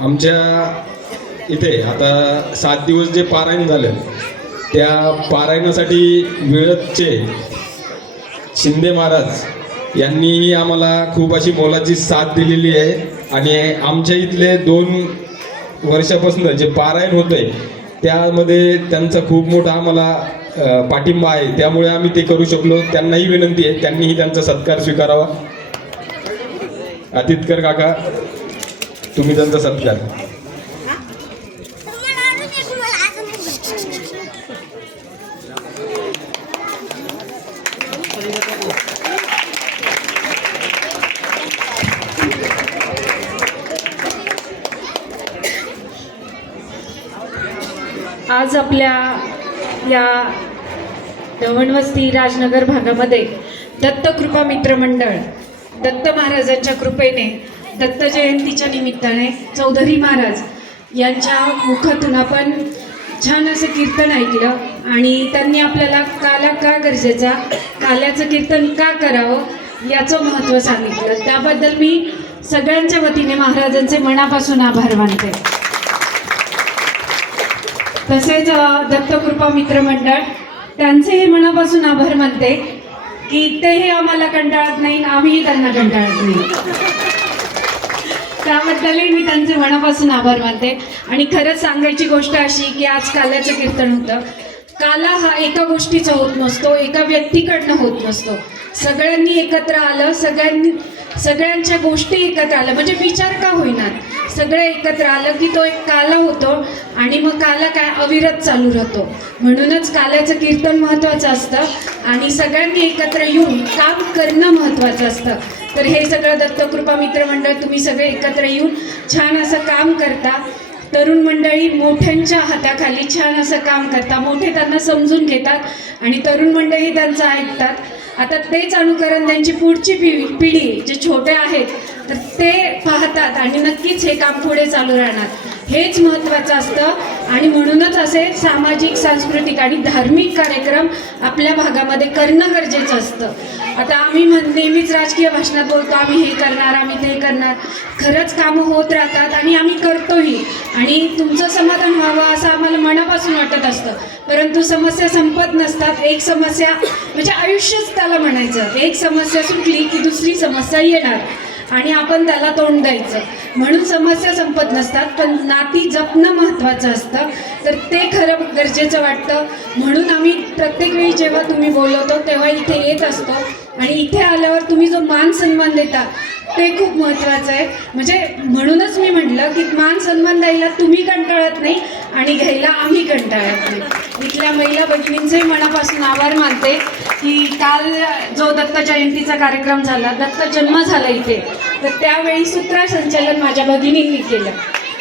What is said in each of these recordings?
आमच्या इथे आता 7 दिवस जे पारायण झालं त्या पारायणासाठी वेळतचे शिंदे महाराज यांनी आम्हाला खूप अशी मोलाची साथ दिलेली आहे आणि आमच्या इथले 2 वर्षापासून जे पारायण होतंय त्यामध्ये त्यांचा खूप मोठा आम्हाला पाठिंबा आहे, त्यामुळे आम्ही ते करू शकलो. त्यांनाही विनंती आहे त्यांनीही त्यांचा सत्कार स्वीकारावा. अतितकर काका तुम्ही त्यांचा सत्कार. आज आपल्या या दवणवस्ती राजनगर भागामध्ये दत्तकृपा मित्रमंडळ दत्त महाराजांच्या कृपेने दत्त जयंतीच्या निमित्ताने चौधरी महाराज यांच्या मुखातून आपण छान असं कीर्तन ऐकलं आणि त्यांनी आपल्याला काला का गरजेचा, काल्याचं कीर्तन का करावं याचं महत्त्व सांगितलं. त्याबद्दल मी सगळ्यांच्या वतीने महाराजांचे मनापासून आभार मानते. तसेच दत्तकृपा मित्रमंडळ त्यांचेही मनापासून आभार मानते की तेही आम्हाला कंटाळत नाही, आम्हीही त्यांना कंटाळत नाही. त्याबद्दलही मी त्यांचे मनापासून आभार मानते. आणि खरंच सांगायची गोष्ट अशी की आज काल्याचं कीर्तन होतं. काला हा एका गोष्टीचा होत नसतो, एका व्यक्तीकडनं होत नसतो. सगळ्यांनी एकत्र आलं, सगळ्यांच्या गोष्टी एकत्र आल्या म्हणजे विचार का होईनात सगळे एकत्र आलं की तो एक काला होतो आणि मग काला काय अविरत चालू राहतो. म्हणूनच काल्याचं कीर्तन महत्त्वाचं असतं आणि सगळ्यांनी एकत्र येऊन काम करणं महत्त्वाचं असतं. तर हे सगळं दत्तकृपा मित्रमंडळ तुम्ही सगळे एकत्र येऊन छान असं काम करता. तरुण मंडळी मोठ्यांच्या हाताखाली छान असं काम करता, मोठे त्यांना समजून घेतात आणि तरुण मंडळी त्यांचं ऐकतात. आता तेच अनुकरण त्यांची पुढची पिढी जे छोटे आहेत तर ते पाहतात आणि नक्कीच हे काम पुढे चालू राहणार. हेच महत्त्वाचं असतं आणि म्हणूनच असे सामाजिक, सांस्कृतिक आणि धार्मिक कार्यक्रम आपल्या भागामध्ये करणं गरजेचं असतं. आता आम्ही नेहमीच राजकीय भाषणात बोलतो आम्ही हे करणार, आम्ही ते करणार. खरंच कामं होत राहतात आणि आम्ही करतोही आणि तुमचं समाधान व्हावं असं आम्हाला मनापासून वाटत असतं. परंतु समस्या संपत नसतात. एक समस्या म्हणजे आयुष्यच त्याला म्हणायचं, एक समस्या सुटली की दुसरी समस्या येणार आणि आपण त्याला तोंड द्यायचं. म्हणून समस्या संपत नसतात, पण नाती जपणं महत्त्वाचं असतं. तर ते खरं गरजेचं वाटतं. म्हणून आम्ही प्रत्येक वेळी जेव्हा तुम्ही बोलवतो तेव्हा इथे येत असतो आणि इथे आल्यावर तुम्ही जो मान सन्मान देता ते खूप महत्त्वाचं आहे. म्हणजे म्हणूनच मी म्हटलं की मान सन्मान द्यायला तुम्ही कंटाळत नाही आणि घ्यायला आम्ही कंटाळत नाही. इथल्या महिला भगिनींचे मनापासून आभार मानते की काल जो दत्त जयंतीचा कार्यक्रम झाला, दत्त जन्म झाला इथे, तर त्यावेळी सूत्रसंचालन माझ्या भगिनींनी केलं.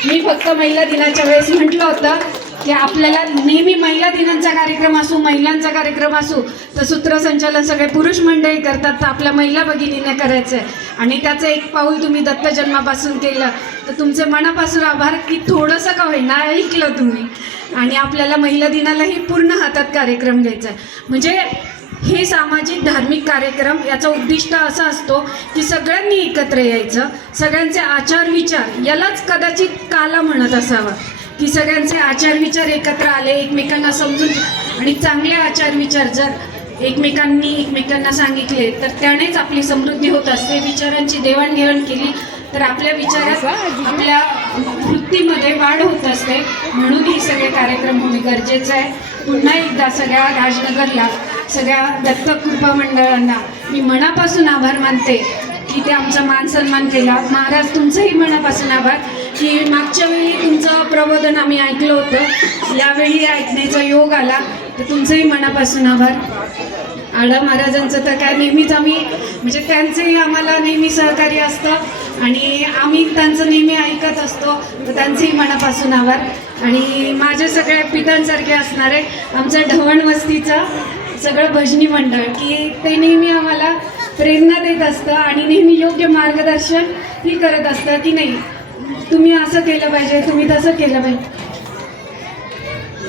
मी फक्त महिला दिनाच्या वेळेस म्हटलं होतं की आपल्याला नेहमी महिला दिनांचा कार्यक्रम असो, महिलांचा कार्यक्रम असो, तर सूत्रसंचालन सगळे पुरुष मंडळी करतात, तर आपल्या महिला भगिनींना करायचं आहे. आणि त्याचं एक पाऊल तुम्ही दत्त जन्मापासून केलं तर तुमचे मनापासून आभार की थोडंसं का होईना ऐकलं तुम्ही. आणि आपल्याला महिला दिनालाही पूर्ण हातात कार्यक्रम घ्यायचा आहे. म्हणजे हे सामाजिक धार्मिक कार्यक्रम याचा उद्दिष्ट असा असतो की सगळ्यांनी एकत्र यायचं, सगळ्यांचे आचार विचार, यालाच कदाचित काला म्हणत असावा की सगळ्यांचे आचार विचार एकत्र आले, एकमेकांना समजून आणि चांगले आचार विचार जर एकमेकांना सांगितले तर त्यानेच आपली समृद्धी होत असते. विचारांची देवाणघेवाण केली तर आपल्या विचारात, आपल्या वृत्तीमध्ये वाढ होत असते. म्हणून हे सगळे कार्यक्रम होणे गरजेचं आहे. पुन्हा एकदा सगळ्या राजनगरला, सगळ्या दत्तकृपा मंडळांना मी मनापासून आभार मानते की ते आमचा मान सन्मान केला. महाराज तुमचंही मनापासून आभार की मागच्या वेळी तुमचं प्रबोधन आम्ही ऐकलं होतं, यावेळी ऐकण्याचा योग आला, तर तुमचंही मनापासून आभार. आडा महाराजांचं तर काय नेहमीच आम्ही म्हणजे त्यांचंही आम्हाला नेहमी सहकार्य असतं आणि आम्ही त्यांचं नेहमी ऐकत असतो, तर त्यांचंही मनापासून आभार. आणि माझे सगळ्या पितांसारखे असणारे आमचं ढवणवस्तीचं सगळं भजनी मंडळ की ते नेहमी आम्हाला प्रेरणा देत असतं आणि नेहमी योग्य मार्गदर्शन ही करत असतं की नाही तुम्ही असं केलं पाहिजे, तुम्ही तसं केलं पाहिजे.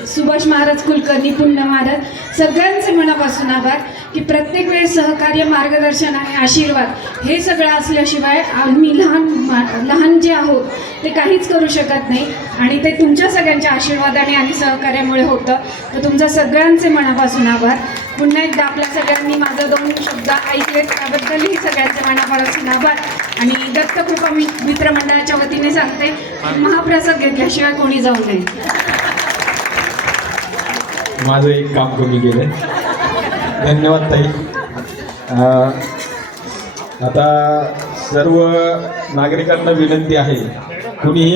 सुभाष महाराज कुलकर्णी, पुण्य महाराज, सगळ्यांचे मनापासून आभार की प्रत्येक वेळेस सहकार्य, मार्गदर्शन आणि आशीर्वाद हे सगळं असल्याशिवाय आम्ही लहान जे आहोत ते काहीच करू शकत नाही आणि ते तुमच्या सगळ्यांच्या आशीर्वादाने आणि सहकार्यामुळे होतं. तर तुमच्या सगळ्यांचे मनापासून आभार. पुन्हा एकदा आपल्या सगळ्यांनी माझं 2 शब्द ऐकलेत त्याबद्दलही सगळ्यांचे मनापासून आभार. आणि दत्तकृपा मित्रमंडळाच्या वतीने सांगते, महाप्रसाद घेतल्याशिवाय कोणी जाऊ नये. माझं एक काम कमी केलं. धन्यवाद ताई. आता सर्व नागरिकांना विनंती आहे, कुणीही